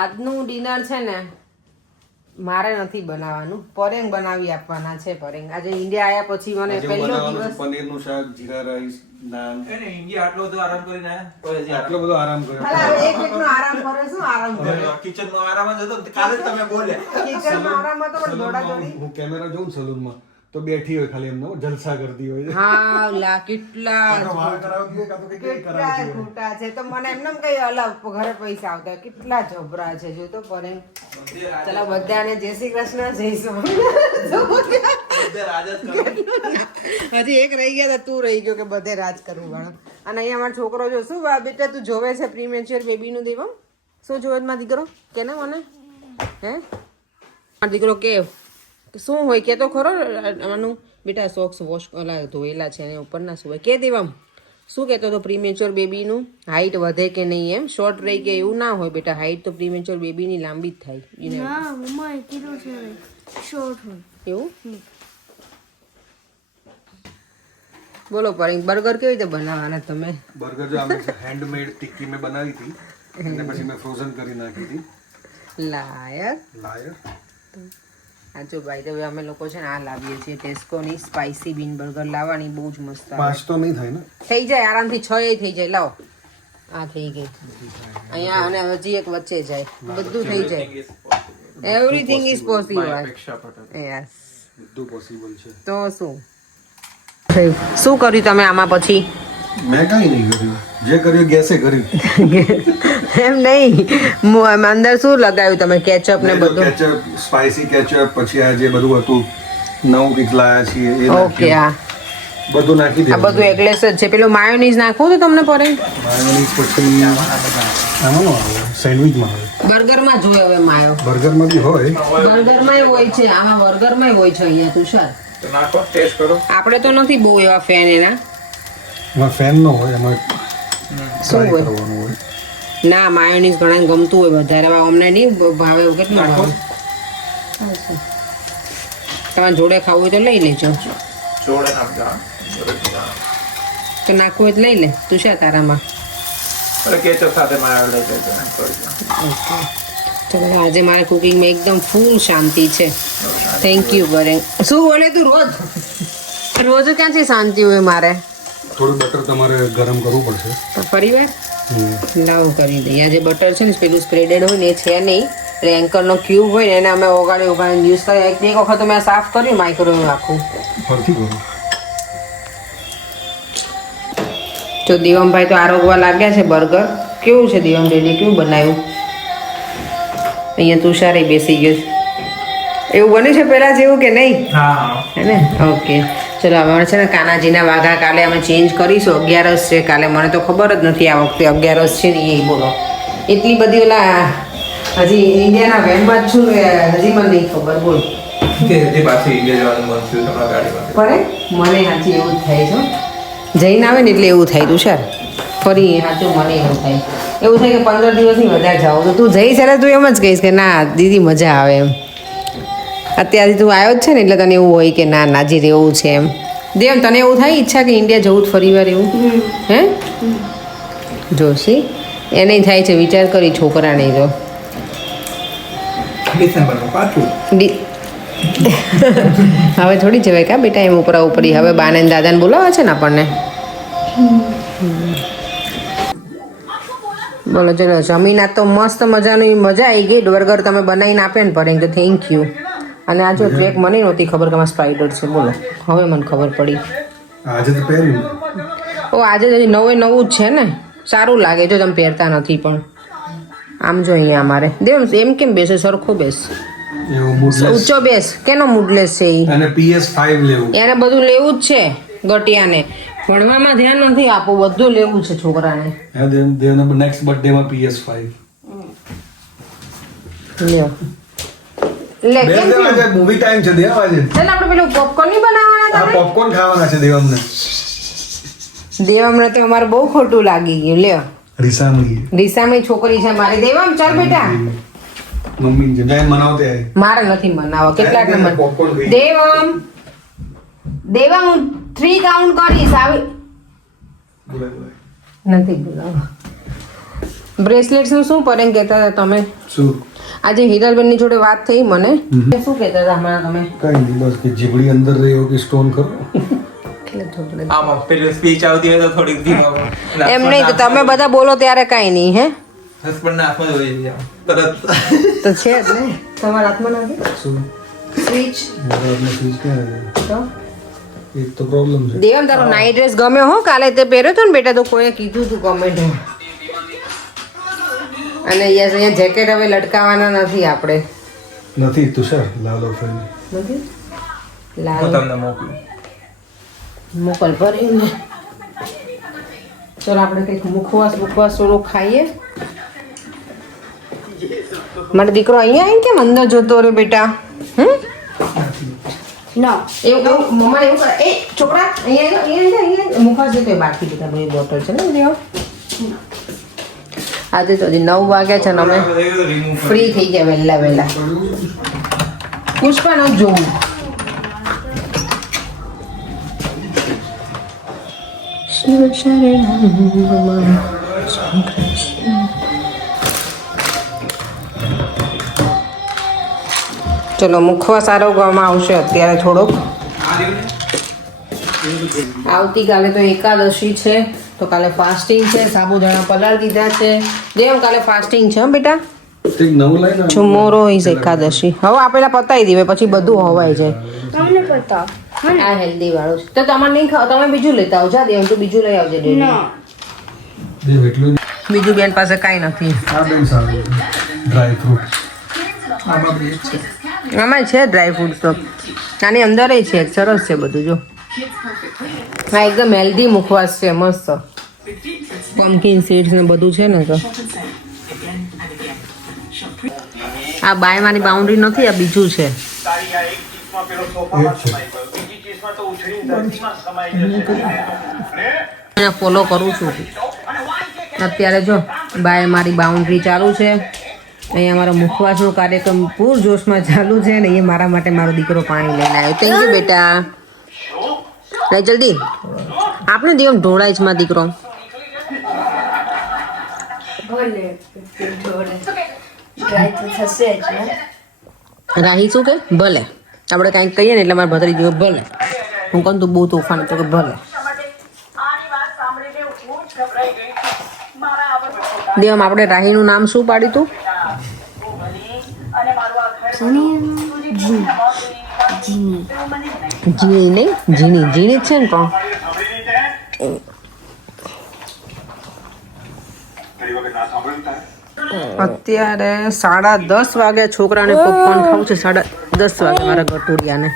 આજનું ડિનર છે ને મારે નથી બનાવવાનું, પરેંગ બનાવી આપવાના છે. પરેંગ આજે ઇન્ડિયા આયા પછી મને પહેલો દિવસ પનીરનું શાક, જીરા રાઈસ, નાન. એને ઇન્ડિયા આટલો બધો આરામ કરીને આયા આટલો બધો આરામ કર્યો. હાલા એક એકનો આરામ કરે, શું આરામ કરે? કિચનમાં આરામ જ હતો. કાલે જ તમે બોલ્યા કિચનમાં આરામ હતો પણ દોડા દોડી. હું કેમેરા જોઉં સલૂનમાં તો બેઠી હોય ખાલી એમને જલસા કરતી હોય. હા લા કેટલા વાળ કરાવતી હોય કાં તો કંઈક કેટલા ખોટા છે. તો મને એમને કઈ અલગ ઘરે પૈસા આવતા હોય. કેટલા જબરા છે જો તો પરેંગ. ચલો બધાને જય શ્રી કૃષ્ણ, જય સ્વામિનારાયણ. હજી એક રહી ગયા તું રહી ગયો કે બધે રાજ કરવું વાળો. અને અહીંયા અમારો છોકરો જો શું બેટા તું જોવે છે પ્રીમેચ્યોર બેબી નું દેવમ શું જોવે માં દીકરો કે ને મને હે મારો દીકરો કે શું હોય કે તો ખરો આનું બેટા સોક્સ વોશ ઓલા ધોયેલા છે ને ઉપર ના શું હોય કે દેવામ શું કહેતો હતો પ્રીમેચ્યોર બેબીનું હાઈટ વધે કે નહીં એમ શોર્ટ રહી કે એવું ના હોય બેટા હાઈટ તો પ્રીમેચ્યોર બેબીની લાંબી જ થાય ના મમ્મા કીધું છે શોર્ટ હોય એવું બોલો પરેંગ બર્ગર કેવી રીતે બનાવવાના તમે બર્ગર જો અમે હેન્ડમેડ ટિક્કી મેં બનાવી હતી અને પછી મેં ફ્રોઝન કરી નાખી હતી. લાયર હા જો ભાઈ તો અમે લોકો છે ને આ લાવીએ છીએ ટેસ્કોની સ્પાઈસી બીન બર્ગર લાવવાની બહુ જ મસ્ત આવે. 5 તો નહીં થાય ને થઈ જાય આરામથી 6 થઈ જાય લાવો આ થઈ ગઈ અહીંયા અને હજી એક વચ્ચે જાય બધું થઈ જાય એવરીથિંગ ઇઝ પોસિબલ યસ બધું પોસિબલ છે. તો શું કર્યું તમે આમાં પછી મેં કાંઈ નહીં કર્યું, જે કર્યું ગેસે કર્યું. એમ નહીં અંદર શું લગાવ્યું તમે કેચઅપ ને બધું કેચઅપ, સ્પાઈસી કેચઅપ, પછી આ જે બધું હતું નવું કંઈક લાયા છીએ એ ઓકે નાખ્યું. બધું નાખી આ દીધું. બધું એગલેસ જ છે પેલું માયોનીઝ નાખવું તો તમને પરેંગ માયોનીઝ પછી આમાં નો આવે, સેન્ડવિચમાં આવે. બર્ગરમાં જોયો હવે માયો બર્ગરમાં બી હોય. બર્ગરમાં હોય છે આમાં બર્ગરમાં હોય છે અહીંયા તુષાર તો નાખો ટેસ્ટ કરો. આપણે તો નથી બહુ એવા ફેન એના એમાં ફેન નો હોય, એમાં શું હોય કરવાનું હોય. ના માયોનીઝ ઘણા ગમતું હોય વધારે અમને નહીં ભાવે એવું કેટલું ભાવે તમારે જોડે ખાવું હોય તો લઈ લેજો જોડે નાખજો. તો નાખવું હોય તો લઈ લે તુષાર તારામાં અરે કેચઅપ સાથે મારા લઈ લેજો. ઓકે ચલો આજે મારે કુકિંગમાં એકદમ ફૂલ શાંતિ છે થેન્ક યુ પરેંગ શું બોલે તું રોજ ક્યાંથી શાંતિ હોય મારે થોડું બટર તમારે ગરમ કરવું પડશે. તો ફરી લાવ કરી દઈએ આજે બટર છે ને પેલું સ્પ્રેડેડ હોય ને એ છે નહીં એટલે એન્કરનો ક્યુબ હોય ને એને અમે ઓગાળીને યુઝ કરીએ એક વખત મેં સાફ કર્યું માઇક્રોવેવ આખું ફરથી કરો. તો દેવમભાઈ તો આરોગવા લાગ્યા છે બર્ગર કેવું છે દેવમ રેડી કેવું બનાવ્યું અહીંયા તુષારે બેસી ગયો એવું બન્યું છે પહેલા જેવું કે નહીં હા હે ને ઓકે ચલો અમારે છે ને કાનાજીના વાઘા કાલે અમે ચેન્જ કરીશું 11 છે કાલે મને તો ખબર જ નથી આ વખતે 11 છે ને એ બોલો એટલી બધી ઓલા હજી ઇન્ડિયાના વેનમાં જ છું ને હજી મને નહીં ખબર બોલ કે હજી પાછી ઇન્ડિયા જવાનું મન થયું તમારા ગાડીમાં. પડે મને સાચી એવું જ થાય છે જઈને આવે ને એટલે એવું થાય તુષાર ફરી સાચું મને એવું થાય કે 15 દિવસની વધારે જાઓ તો તું જઈશ એટલે તું એમ જ કહીશ કે ના દીદી મજા આવે એમ અત્યારથી તું આવ્યો જ છે ને એટલે તને એવું હોય કે ના નાજી રહેવું છે એમ દેવ તને એવું થાય ઈચ્છા કે ઇન્ડિયા જવું જ ફરી વાર એવું હે જોશી એને થાય છે વિચાર કરી છોકરાને જો ડિસેમ્બરમાં પાછું હવે થોડી જવાય કા બેટા એમ ઉપરા ઉપરી હવે બાને ને દાદાને બોલાવે છે ને આપણને બોલો ચલો જમીન આ તો મસ્ત મજાની મજા આવી ગઈ બર્ગર તમે બનાવીને આપ્યા ને પરેંગ તો થેન્ક યુ અને આ જો ટ્રેક મને નહોતી ખબર કે આમાં સ્પાઈડર છે બોલો હવે મને ખબર પડી આજે તો પહેર્યું ઓ આજે જ નવું જ છે ને સારું લાગે જો તમે પહેરતા નથી પણ આમ જો અહીંયા અમારે દેવ એમ કેમ બેસે સરખો બેસ એવું મૂડલેસ. ઊંચો બેસ કેનો મૂડલેસ છે ઈ અને PS5 લેવું. એને બધું લેવું જ છે ગટિયાને ભણવામાં ધ્યાન નથી આપવું બધું લેવું છે છોકરાને હા દેવના નેક્સ્ટ બર્થડે માં PS5. લ્યો લે બે કેમ દેવ આજે મૂવી ટાઈમ છે દેવ આજે. ચાલ આપણે પેલું પોપકોર્ન નહીં બનાવવાના આ તમે પોપકોર્ન ખાવાના છે દેવ અમને. દેવામને તો અમારે બહુ ખોટું લાગી ગયું લ્યો રીસામણી રીસામણી છોકરી છે મારી દેવામ ચાલ બેટા મમ્મી જે જાય મનાવતે આય. મારે નથી મનાવો કેટલાક નંબર પોપકોર્ન ખાઈ. દેવામ હું 3 કાઉન્ટ કરીશ આવી બોલાય બોલાય. નથી બોલાવો બ્રેસલેટ્સ નું શું પરેંગ કહેતા હતા તમે? શું આજે હિરલબેન ની જોડે વાત થઈ મને. શું કહેતા હતા હમણાં તમે? કઈ નહીં, બસ કે જીબડી અંદર રહ્યો કે સ્ટોન કરો. એટલે થોડું આમાં પેલું સ્પીચ આવતી હોય તો થોડીક ધીમો એમ નહીં તો તમે બધા બોલો ત્યારે કાંઈ નહીં હે હસબન્ડના હાથમાં જ હોય છે આમ. તરત તો છે જ ને તમારા હાથમાં નથી શું સ્વિચ મારા હાથમાં સ્વિચ ક્યાં આવ્યો? તો એ તો પ્રોબ્લેમ છે. દેવમ તારો નાઇટ ડ્રેસ ગમ્યો હો કાલે તે પહેર્યો તો ને બેટા તો કોઈએ કીધું તું કોમેન્ટ અને યસ અહીંયા જેકેટ હવે લટકાવવાના નથી આપણે નથી તુષાર લાલો ફ્રેન્ડ. નથી હું લાલ તમને મોકલું. મોકલ ભર્યું ને ચલો આપણે કંઈક મુખવાસ થોડું ખાઈએ. મારો દીકરો અહીંયા આવીને કેમ અંદર જોતો રે બેટા? No. એવું મમ્મા એવું કરે એ છોકરા અહીંયા મુખવાસ જતો બાકી બેટા બધી બોટલ છે ને બધી આજે તો હજી 9 વાગ્યા છે ને અમે ફ્રી થઈ ગયા વહેલા પુષ્પા ન જોવું શિવ શરણ ચલો મુખવાસ આરોગવામાં આવશે અત્યારે થોડોક. આવતીકાલે તો એકાદશી છે તો કાલે ફાસ્ટિંગ છે. સાબુદાણા પલાળ દીધા છે. દેવ કાલે ફાસ્ટિંગ છે હો બેટા. એક નવું લાઈને ટુમોરો ઇઝ એકાદશી. હવે આપેલા પતાવી દીવે પછી બધું હવાઈ જાય. તમને પતા. આ હેલ્ધી વાળું છે તો તમારે નહીં ખાવ તમે બીજું લેતા આવજો. દેવ તું બીજું લઈ આવજે ડેલી. No. દેવ એટલું બીજું બેન પાસે કાંઈ નથી. આ બેન સારું ડ્રાય ફ્રૂટ. આમાં બે જ છે. આમાં છે ડ્રાય ફ્રૂટ તો આની અંદર છે સરસ છે બધું જો. હા એકદમ હેલ્ધી મુખવાસ છે મસ્ત. પમ્પકિન સીડ્સ ને બધું છે ને તો આ બાય મારી બાઉન્ડ્રી નથી આ બીજું છે. એને ફોલો કરું છું અત્યારે જો બાય મારી બાઉન્ડ્રી ચાલુ છે. અહીંયા મારો મુખવાસનો કાર્યક્રમ પૂર જોશમાં ચાલુ છે ને એ મારા માટે મારો દીકરો પાણી લઈને આવ્યો. થેન્ક યુ બેટા. લઈ જલ્દી આપણે જેમ ઢોળાય છે મારો દીકરો. ભલે ટ્રાય તો થશે જ ને. રાહી શું કે ભલે આપણે કાંઈક કહીએ ને એટલે મારા ભત્રી જોવે ભલે. હું કહું તું બહુ તોફાન તો કે ભલે. દેવમ આપણે રાહીનું નામ શું પાડ્યું તું? જીણી નહીં જીણી જીણી જ છે ને પણ અત્યારે 10:30 વાગે છોકરાને પોપકોર્ન ખાવું છે. 10:30 વાગે મારા ગટુડિયાને.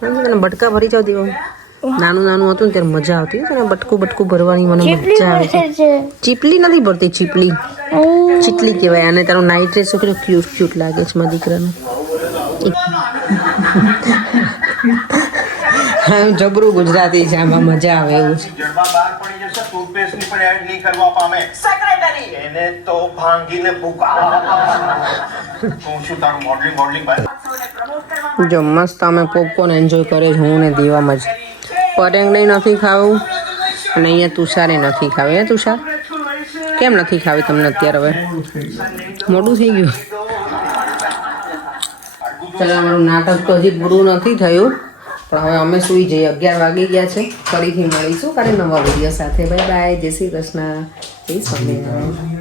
તને બટકા ભરી જાવ દેવો. નાનું હતું ને ત્યારે મજા આવતી તને બટકું ભરવાની મને મજા આવે છે. ચીપલી નથી ભરતી ચીપલી ચીટલી કહેવાય અને તારો નાઇટ ડ્રેસ છોકરો ક્યુટ લાગે છે મારા દીકરાને. જબરું ગુજરાતી છે આમાં મજા આવે એવું છે. જો મસ્ત અમે પોપકોર્ન એન્જોય કરે છે હું ને દેવામાં જ. પરેંગને નથી ખાવું અને અહીંયા તુષારે નથી ખાવી. હે તુષાર કેમ નથી ખાવી તમને અત્યારે? હવે મોડું થઈ ગયું. ચાલો અમારું નાટક તો હજી પૂરું નથી થયું પણ હવે અમે સૂઈ જઈએ. 11 વાગી ગયા છે. ફરીથી મળીશું કાલે નવા વિડીયો સાથે. Bye bye. જય શ્રી કૃષ્ણ. જય સ્વામિનારાયણ.